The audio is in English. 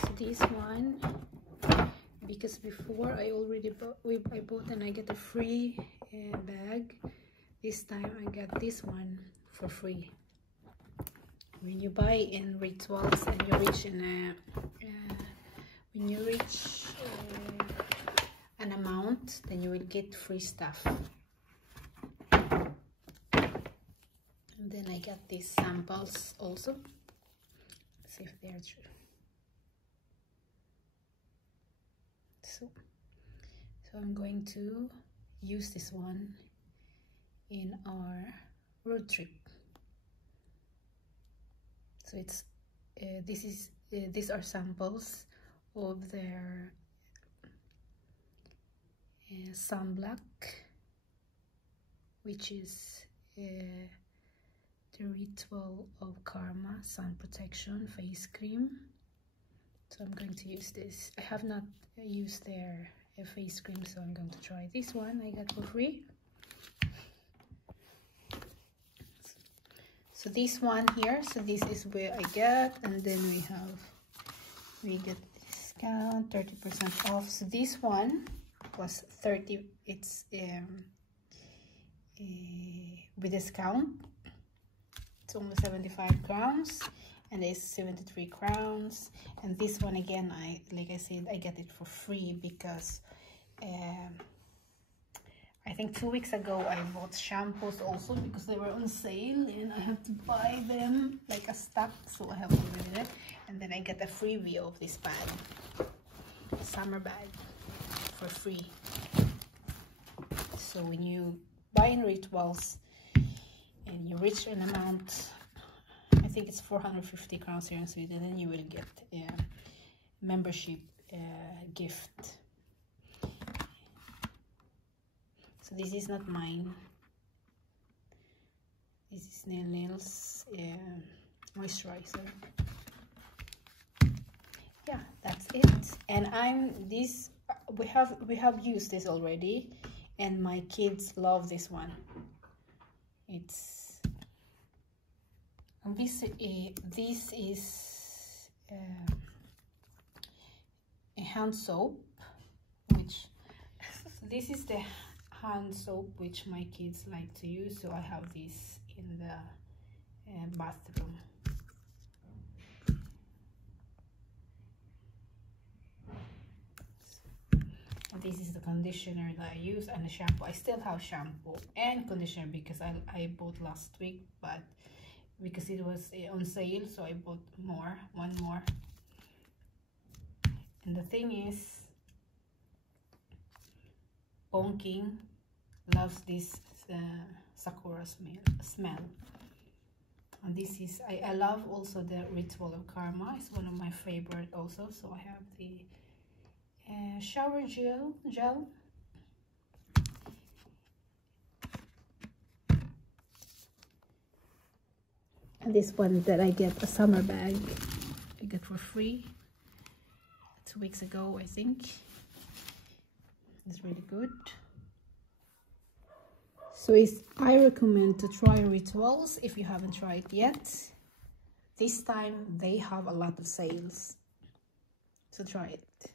So this one, because before I already bought and I get a free bag. This time I got this one for free. When you buy in rituals and you reach when you reach an amount, then you will get free stuff. And then I got these samples also. Let's see if they are true. So I'm going to use this one in our road trip. So it's these are samples of their sunblock, which is the Ritual of Karma sun protection face cream. So I'm going to use this. I have not used their face cream, so I'm going to try this one I got for free. So this one here, so this is where I get, and then we get discount 30% off. So this one was 30, it's with discount it's only 75 crowns, and it's 73 crowns. And this one again, like I said, I get it for free because I think 2 weeks ago I bought shampoos also because they were on sale, and I have to buy them like a stack, so I have to read it. And then I get a freebie of this bag, a summer bag, for free. So when you buy in rituals and you reach an amount, I think it's 450 crowns here in Sweden, then you will get a membership gift. So this is not mine. This is Nails moisturizer. Yeah, that's it. And we have used this already, and my kids love this one. This is a hand soap, which this is the hand soap which my kids like to use, so I have this in the bathroom. And this is the conditioner that I use, and the shampoo. I still have shampoo and conditioner because I bought last week, but because it was on sale, so I bought one more. And the thing is, Bonking loves this sakura smell. And this is, I love also the Ritual of Karma. It's one of my favorite also. So I have the shower gel. And this one that I get, a summer bag, I got for free 2 weeks ago, I think. It's really good. So I recommend to try Rituals if you haven't tried yet. This time they have a lot of sales, so try it.